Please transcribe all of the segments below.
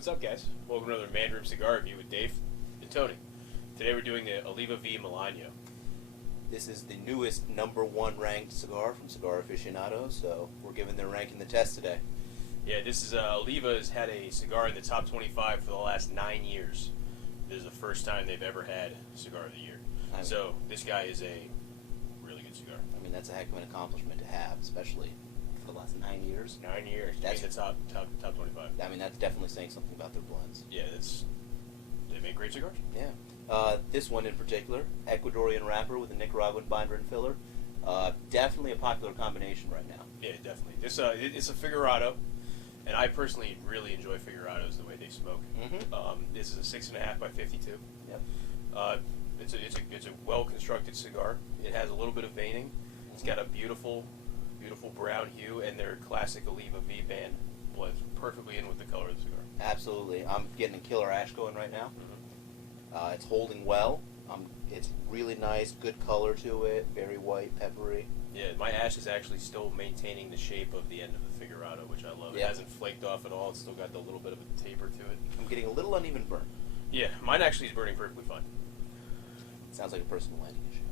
what's up, guys? Welcome to another Man Room Cigar Review with Dave and Tony. Today we're doing the Oliva V Melanio. This is the newest #1 ranked cigar from Cigar Aficionado, so we're giving their ranking the test today. Yeah, this is Oliva has had a cigar in the top 25 for the last 9 years. This is the first time they've ever had Cigar of the Year. So this guy is a really good cigar. I mean, that's a heck of an accomplishment to have, especially for the last 9 years. 9 years. That's the top 25. I mean, that's definitely saying something about their blends. Yeah, they make great cigars. Yeah. This one in particular, Ecuadorian wrapper with a Nicaraguan binder and filler. Definitely a popular combination right now. Yeah, definitely. This it's a Figurado, and I personally really enjoy Figurados the way they smoke. This is a 6.5 by 52. Yep. It's a well constructed cigar. It has a little bit of veining. It's got a beautiful brown hue, and their classic Oliva V band was perfectly in with the color of the cigar. Absolutely. I'm getting a killer ash going right now. It's holding well. It's really nice, good color to it, very white, peppery. Yeah, my ash is actually still maintaining the shape of the end of the Figurado, which I love. It hasn't flaked off at all. It's still got the little bit of a taper to it. I'm getting a little uneven burn. Yeah, mine actually is burning perfectly fine. Sounds like a personal lighting issue.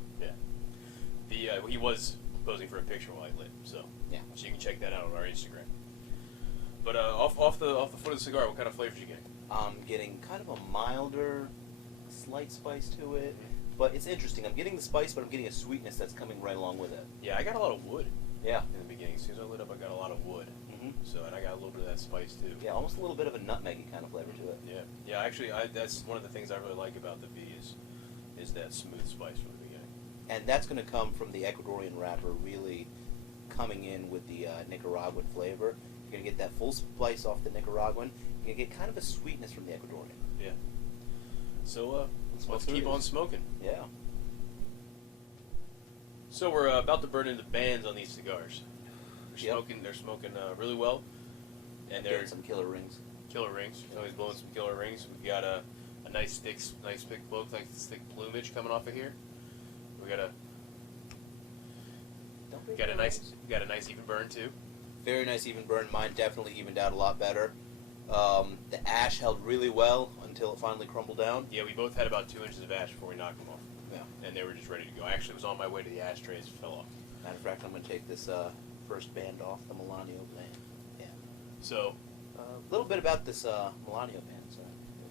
Yeah. He was posing for a picture while I lit, so you can check that out on our Instagram. But off the foot of the cigar, what kind of flavors are you getting? I'm getting kind of a milder, slight spice to it. But it's interesting. I'm getting the spice, but I'm getting a sweetness that's coming right along with it. Yeah, I got a lot of wood. Yeah. In the beginning, as soon as I lit up, I got a lot of wood. So, and I got a little bit of that spice too. Yeah, almost a little bit of a nutmeggy kind of flavor to it. Yeah. Actually, that's one of the things I really like about the V is that smooth spice from the beginning. And that's going to come from the Ecuadorian wrapper really coming in with the Nicaraguan flavor. You're going to get that full spice off the Nicaraguan. You're going to get kind of a sweetness from the Ecuadorian. Yeah. So let's keep on smoking. Yeah. So we're about to burn into bands on these cigars. They're smoking really well, and they're some killer rings. Killer rings. Tony's blowing some killer rings. We've got a nice thick plumage coming off of here. We got a nice even burn too. Very nice even burn. Mine definitely evened out a lot better. The ash held really well until it finally crumbled down. Yeah, we both had about 2 inches of ash before we knocked them off. Yeah. And they were just ready to go. Actually, it was on my way to the ashtrays, it fell off. Matter of fact, I'm going to take this first band off, the Melanio band. Yeah. So, a little bit about this Melanio band. Sorry.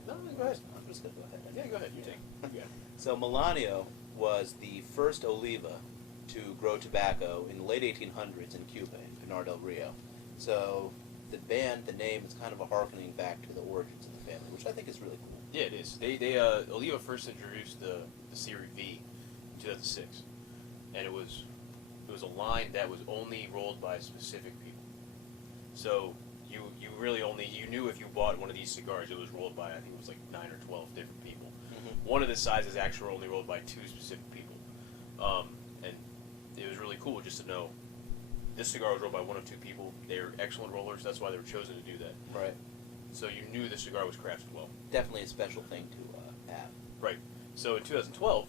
No, go ahead. I'm just going to go ahead. Yeah, go ahead. You take it. Yeah. So Melanio was the first Oliva to grow tobacco in the late 1800s in Cuba, in Pinar del Rio. So the band, the name, is kind of a harkening back to the origins of the family, which I think is really cool. Yeah, it is. Oliva first introduced the Serie V in 2006, and it was a line that was only rolled by specific people. So you knew if you bought one of these cigars, it was rolled by, I think it was like 9 or 12 different people. One of the sizes actually only rolled by 2 specific people, and it was really cool just to know this cigar was rolled by 1 of 2 people. They were excellent rollers. That's why they were chosen to do that. Right. So you knew the cigar was crafted well. Definitely a special thing to have. Right. So in 2012,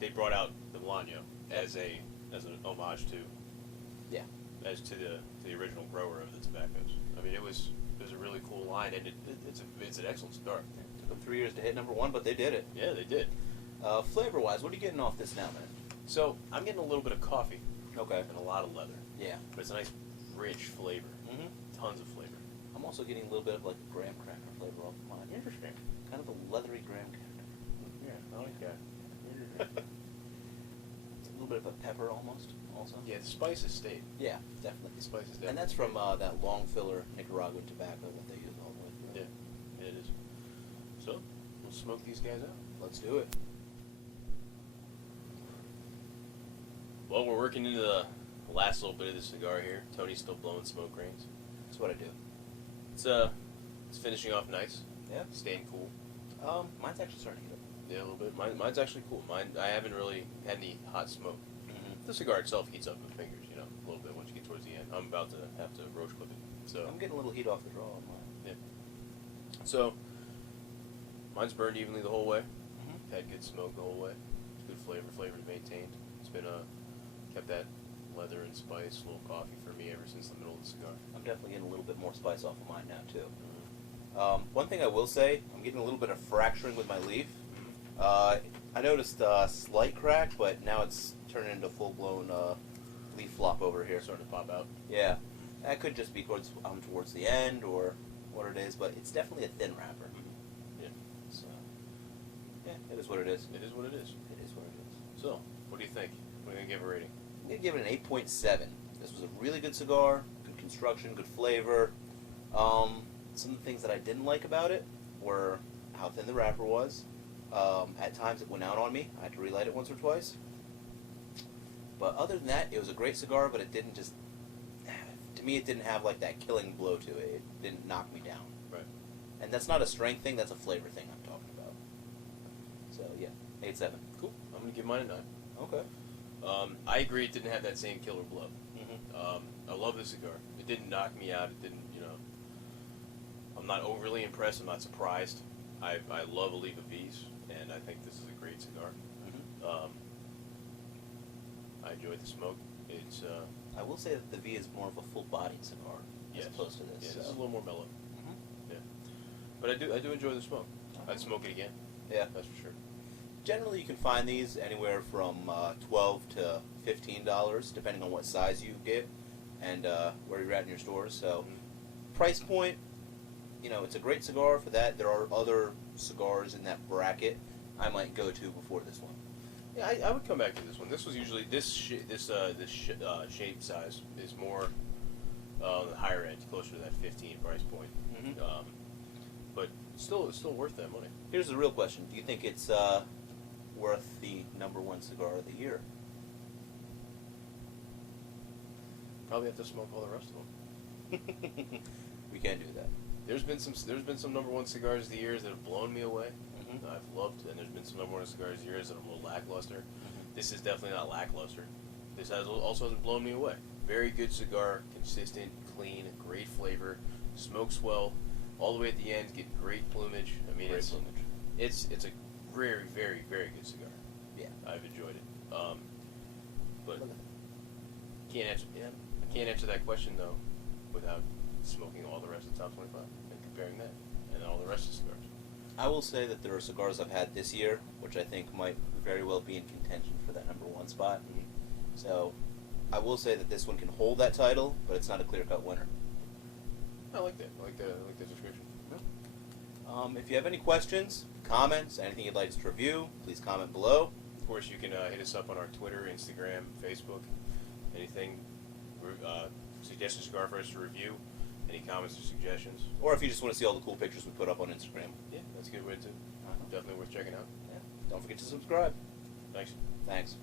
they brought out the Melanio as an homage to the original grower of the tobaccos. I mean, it was a really cool line, and it's an excellent cigar. It took them 3 years to hit #1, but they did it. Yeah, they did. Flavor-wise, what are you getting off this now, man? So I'm getting a little bit of coffee. Okay. And a lot of leather. Yeah. But it's a nice, rich flavor. Tons of flavor. I'm also getting a little bit of like a graham cracker flavor off of mine. Interesting. Kind of a leathery graham cracker. Yeah, I like that. It's a little bit of a pepper almost, also. Yeah, the spice has stayed. Yeah, definitely. The spice is definitely. And that's from that long filler Nicaraguan tobacco that they use all the way through. Yeah, it is. So, we'll smoke these guys out. Let's do it. Well, we're working into the last little bit of the cigar here. Tony's still blowing smoke rings. That's what I do. It's finishing off nice. Yeah. Staying cool. Mine's actually starting to get up. Yeah, a little bit. Mine's actually cool. I haven't really had any hot smoke. The cigar itself heats up in the fingers, a little bit once you get towards the end. I'm about to have to roach clip it. So I'm getting a little heat off the draw on mine. Yeah. So mine's burned evenly the whole way. Had good smoke the whole way. Good flavor. Flavor's maintained. It's been kept that leather and spice, a little coffee for me ever since the middle of the cigar. I'm definitely getting a little bit more spice off of mine now too. One thing I will say, I'm getting a little bit of fracturing with my leaf. I noticed a slight crack, but now it's turning into full-blown leaf flop over here. Starting to pop out. Yeah, that could just be towards the end or what it is, but it's definitely a thin wrapper. Yeah. So, yeah, it is what it is. It is what it is. It is what it is. So, what do you think? What are you going to give a rating? I'm going to give it an 8.7. This was a really good cigar, good construction, good flavor. Some of the things that I didn't like about it were how thin the wrapper was. At times it went out on me. I had to relight it once or twice. But other than that, it was a great cigar, but it didn't just... To me, it didn't have like that killing blow to it. It didn't knock me down. Right. And that's not a strength thing, that's a flavor thing I'm talking about. So, yeah, 8.7. Cool. I'm going to give mine a 9. Okay. I agree it didn't have that same killer blow. Mm-hmm. I love the cigar. It didn't knock me out. It didn't, I'm not overly impressed. I'm not surprised. I love Oliva V's, and I think this is a great cigar. Mm-hmm. I enjoyed the smoke. It's I will say that the V is more of a full-bodied cigar yes. as opposed to this. Yeah, so. this is a little more mellow. Mm-hmm. Yeah, but I do enjoy the smoke. I'd smoke it again. Yeah, That's for sure. generally you can find these anywhere from $12 to $15, depending on what size you get and where you're at in your stores. So, price point, it's a great cigar for that. There are other cigars in that bracket I might go to before this one. Yeah, I would come back to this one. This was usually this shape size is more on the higher end, closer to that 15 price point. Mm-hmm. But it's still worth that money. Here's the real question: do you think it's worth the #1 cigar of the year? Probably have to smoke all the rest of them. We can't do that. There's been some #1 cigars of the years that have blown me away. Mm-hmm. I've loved, and there's been some #1 cigars of the years that are a little lackluster. Mm-hmm. This is definitely not lackluster. This also hasn't blown me away. Very good cigar, consistent, clean, great flavor, smokes well, all the way at the end, get great plumage. I mean, Great it's a very, very, very good cigar. Yeah. I've enjoyed it. But Look at can't answer that question though without smoking all the rest of the top 25 and comparing that and all the rest of the cigars. I will say that there are cigars I've had this year, which I think might very well be in contention for that #1 spot. Mm-hmm. So, I will say that this one can hold that title, but it's not a clear-cut winner. I like that. I like that description. If you have any questions, comments, anything you'd like us to review, please comment below. Of course, you can hit us up on our Twitter, Instagram, Facebook. Anything, suggest a cigar for us to review. Any comments or suggestions? Or if you just want to see all the cool pictures we put up on Instagram. Yeah, that's a good way too. Definitely worth checking out. Yeah. Don't forget to subscribe. Thanks. Thanks.